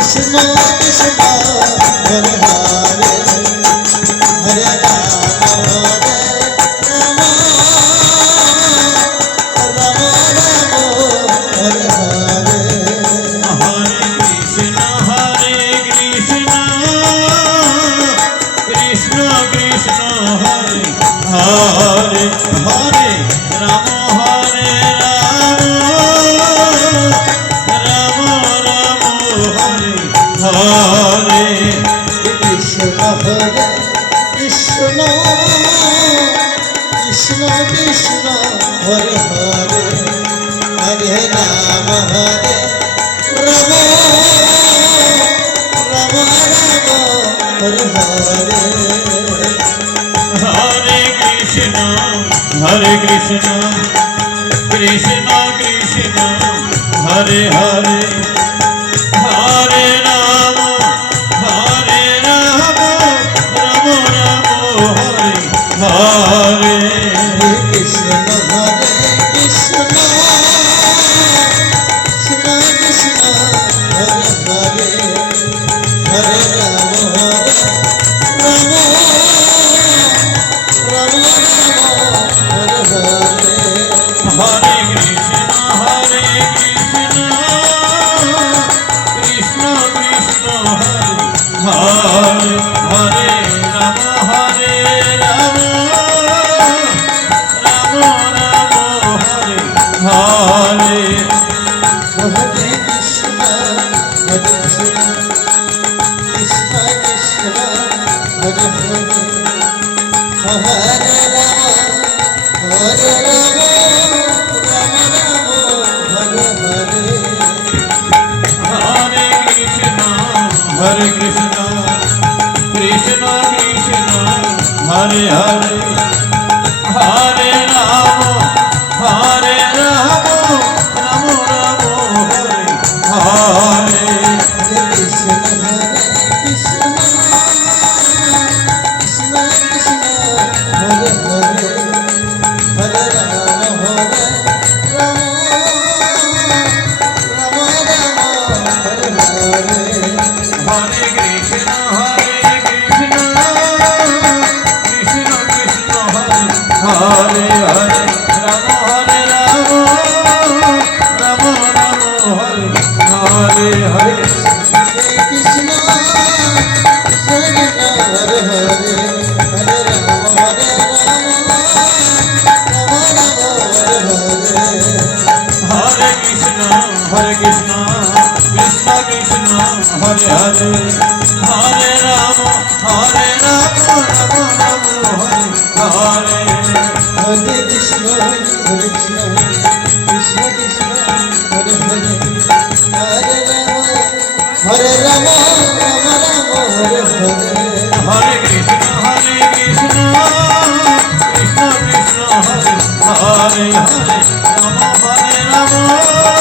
Hare Krishna, Krishna Krishna, Hare Hare, Hare Rama, Hare Rama, Rama Rama, Hare Hare. Krishna, Hare Krishna, Krishna Krishna, Hare Hare, Hare Rama, Hare Rama, Rama Hare Krishna, Hare Krishna, Krishna Krishna, Hare Hare, Rama, Hare Rama, Rama Rama, Hare Hare. Hare Krishna, Hare Krishna, Krishna Krishna, Hare Hare, Hare Rama, Hare Rama. Hare Krishna, Krishna Krishna, Hare Hare, Hare Rama, Hare Rama, Rama Rama, Hare Hare. Hare Krishna, Krishna Krishna, Hare Hare, Hare Rama, Hare Rama, Rama Rama, Hare Hare. Hare Krishna, Krishna Krishna, Hare Hare, Rama Hare Rama, Rama Rama, Hare Hare. Hare Krishna, Krishna Hare Hare, Hare Rama, Hare Rama, Rama Rama, Hare Hare. Hare Krishna, Krishna Krishna, Hare Hare, Hare Rama, Hare Rama, Rama Rama, Hare Hare. Hare Krishna, Krishna Krishna, Hare Hare, Hare Rama, Hare Rama, Rama Rama, Hare Hare. Hare Krishna, Krishna Krishna, Hare Hare, Hare Rama, Hare Rama.